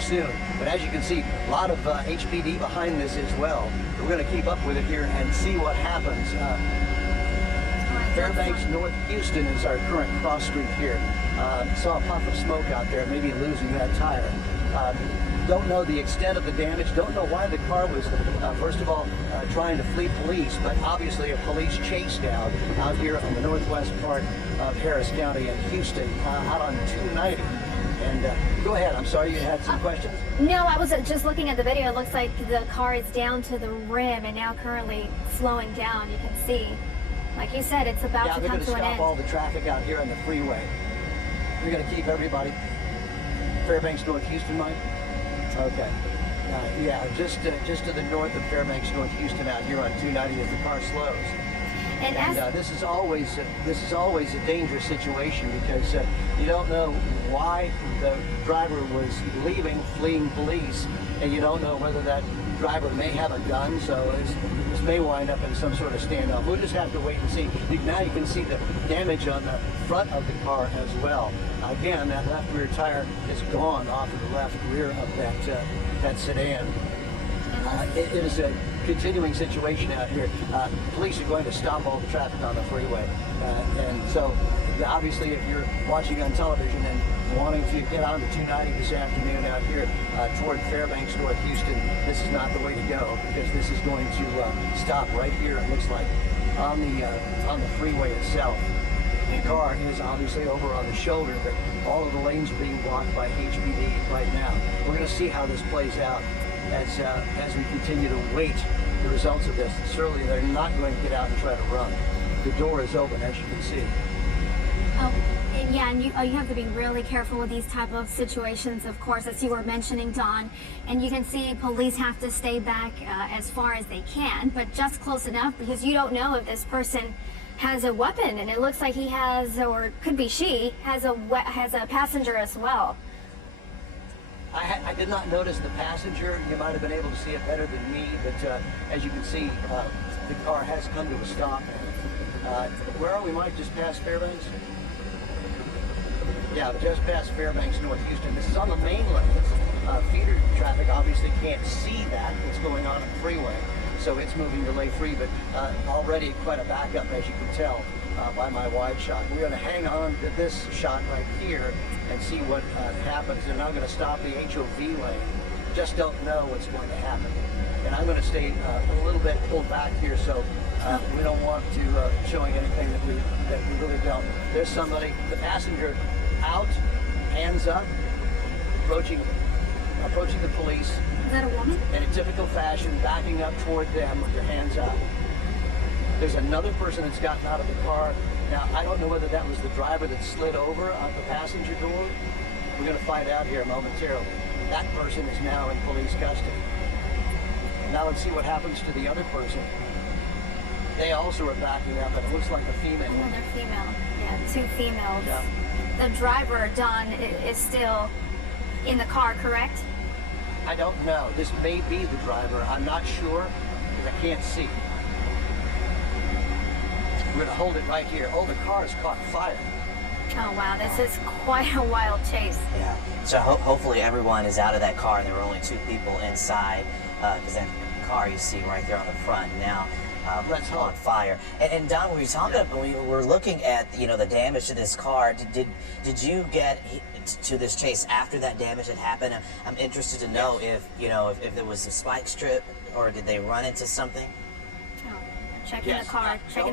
soon. But as you can see, a lot of HPD behind this as well. We're going to keep up with it here and see what happens. Fairbanks North Houston is our current cross street here. Saw a puff of smoke out there, maybe losing that tire. Don't know the extent of the damage, don't know why the car was, first of all, trying to flee police, but obviously a police chase down out here on the northwest part of Harris County in Houston, out on 290. And go ahead, I'm sorry, you had some questions? No, I was just looking at the video. It looks like the car is down to the rim and now currently slowing down. You can see, like you said, it's about to come to an end. Yeah, they're going to stop all the traffic out here on the freeway. We're going to keep everybody. Fairbanks North Houston, Mike? Okay. Yeah, just to the north of Fairbanks North Houston out here on 290 as the car slows. And this is always a dangerous situation because you don't know why the driver was fleeing police, and you don't know whether that driver may have a gun, so this may wind up in some sort of standoff. We'll just have to wait and see. Now you can see the damage on the front of the car as well. Again, that left rear tire is gone off of the left rear of that sedan. It is a continuing situation out here. Police are going to stop all the traffic on the freeway. And so, obviously, if you're watching on television and wanting to get on the 290 this afternoon out here toward Fairbanks, North Houston, this is not the way to go because this is going to stop right here, it looks like, on the freeway itself. The car is obviously over on the shoulder, but all of the lanes are being blocked by HPD right now. We're going to see how this plays out as we continue to wait the results of this. Certainly they're not going to get out and try to run. The door is open, as you can see. Oh, yeah, and you have to be really careful with these type of situations, of course, as you were mentioning, Don. And you can see police have to stay back as far as they can, but just close enough because you don't know if this person has a weapon, and it looks like he has, or could be she, has a passenger as well. I did not notice the passenger. You might have been able to see it better than me, but as you can see, the car has come to a stop. Where are we, Mike? Just past Fairbanks? Yeah, just past Fairbanks, North Houston. This is on the main lane. Feeder traffic obviously can't see what's going on the freeway, so it's moving delay free, but already quite a backup, as you can tell by my wide shot. We're going to hang on to this shot right here and see what happens. They're now going to stop the HOV lane. Just don't know what's going to happen. And I'm going to stay a little bit pulled back here, so we don't want to showing anything that we really don't. There's somebody, the passenger, out, hands up, approaching the police. Is that a woman? In a typical fashion, backing up toward them with their hands up. There's another person that's gotten out of the car. Now, I don't know whether that was the driver that slid over on the passenger door. We're going to find out here momentarily. That person is now in police custody. Now let's see what happens to the other person. They also are backing up, and it looks like a female. Another female. Yeah, two females. Yeah. The driver, Don, is still in the car, correct? I don't know. This may be the driver. I'm not sure because I can't see. We're going to hold it right here. Oh, the car has caught fire. Oh, wow. This is quite a wild chase. Yeah. So hopefully everyone is out of that car. There were only two people inside because that car you see right there on the front now on fire. And Don, when we were looking at the damage to this car, did you get to this chase after that damage had happened? I'm interested to know if there was a spike strip or did they run into something? Checking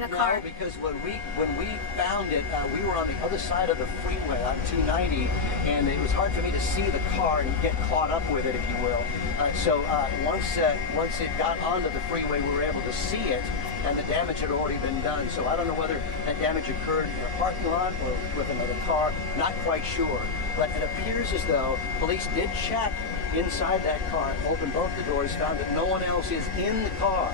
the car. Because when we found it, we were on the other side of the freeway on 290, and it was hard for me to see the car and get caught up with it, if you will. So once it got onto the freeway, we were able to see it, and the damage had already been done. So I don't know whether that damage occurred in a parking lot or with another car. Not quite sure. But it appears as though police did check inside that car, opened both the doors, found that no one else is in the car.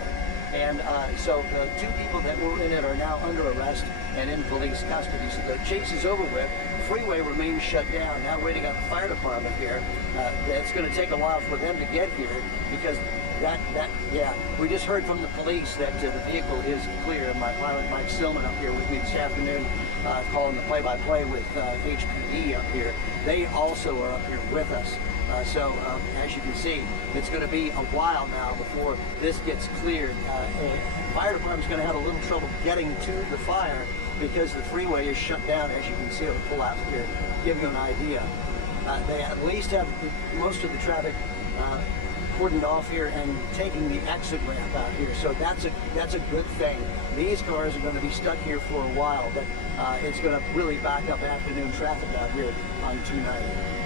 And so the two people that were in it are now under arrest and in police custody. So the chase is over with. The freeway remains shut down. Now waiting on the fire department here. It's going to take a while for them to get here because Yeah. We just heard from the police that the vehicle is clear. My pilot, Mike Silman, up here with me this afternoon, calling the play-by-play with HPD up here. They also are up here with us. So as you can see, it's going to be a while now before this gets cleared. The fire department's going to have a little trouble getting to the fire because the freeway is shut down. As you can see, it'll pull out here, give you an idea. They at least have most of the traffic cordoned off here and taking the exit ramp out here. So that's a good thing. These cars are going to be stuck here for a while, but it's going to really back up afternoon traffic out here on 290.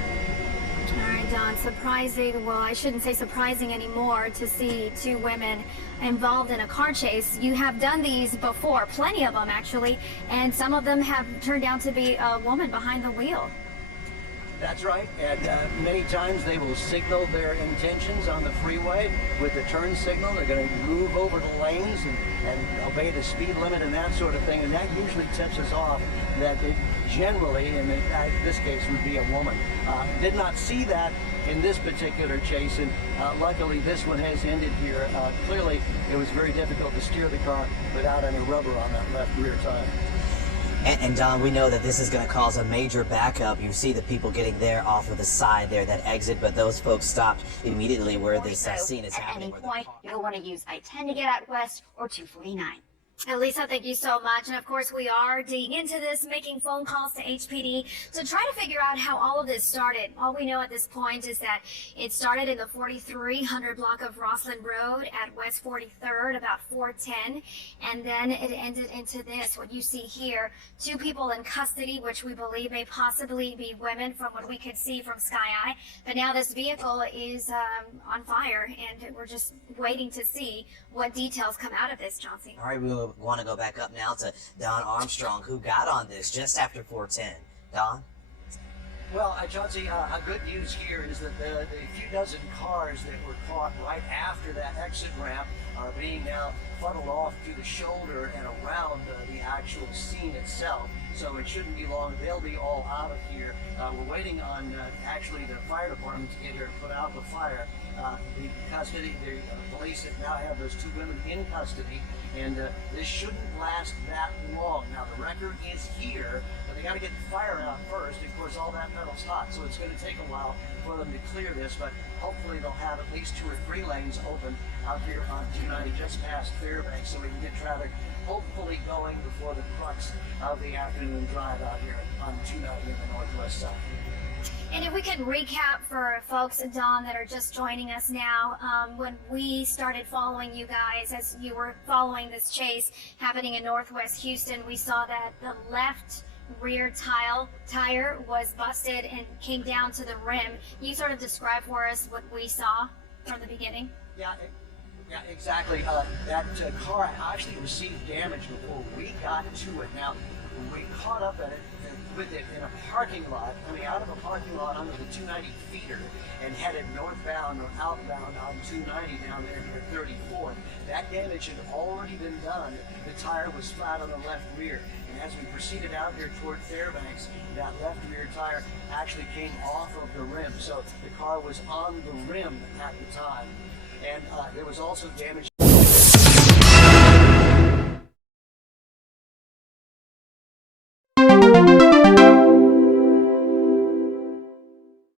All right, Don, surprising, well, I shouldn't say surprising anymore to see two women involved in a car chase. You have done these before, plenty of them actually, and some of them have turned out to be a woman behind the wheel. That's right, and many times they will signal their intentions on the freeway with the turn signal. They're going to move over the lanes and obey the speed limit and that sort of thing, and that usually tips us off that it generally, in this case, would be a woman. Did not see that in this particular chase, and luckily this one has ended here. Clearly, it was very difficult to steer the car without any rubber on that left rear tire. And Don, we know that this is going to cause a major backup. You see the people getting there off of the side there, that exit, but those folks stopped immediately where this scene is happening. At any point, you'll want to use I-10 to get out west or 249. Lisa, thank you so much. And of course, we are digging into this, making phone calls to HPD to try to figure out how all of this started. All we know at this point is that it started in the 4300 block of Roslyn Road at West 43rd, about 4:10, and then it ended into this, what you see here. Two people in custody, which we believe may possibly be women from what we could see from Sky Eye. But now this vehicle is on fire, and we're just waiting to see what details come out of this, Chauncey. All right, we want to go back up now to Don Armstrong, who got on this just after 4:10. Don? Well, Chauncey, good news here is that the few dozen cars that were caught right after that exit ramp are being now funneled off to the shoulder and around the actual scene itself. So it shouldn't be long. They'll be all out of here. We're waiting on actually the fire department to get here to put out the fire. The custody, the police now have those two women in custody, and this shouldn't last that long. Now the record is here, but they got to get the fire out first. Of course, all that metal's hot, so it's going to take a while for them to clear this, but hopefully they'll have at least 2 or 3 lanes open out here on 290 just past Fairbanks, so we can get traffic hopefully going before the crux of the afternoon drive out here on 290 in the northwest side. And if we could recap for folks, Don, that are just joining us now, when we started following you guys, as you were following this chase happening in Northwest Houston, we saw that the left rear tire was busted and came down to the rim. You sort of describe for us what we saw from the beginning? Yeah, exactly. That car actually received damage before we got to it. Now, we caught up at it with it in a parking lot, coming out of a parking lot under the 290 feeder and headed northbound or outbound on 290 down there near 34th. That damage had already been done. The tire was flat on the left rear. And as we proceeded out here toward Fairbanks, that left rear tire actually came off of the rim. So the car was on the rim at the time. And there was also damage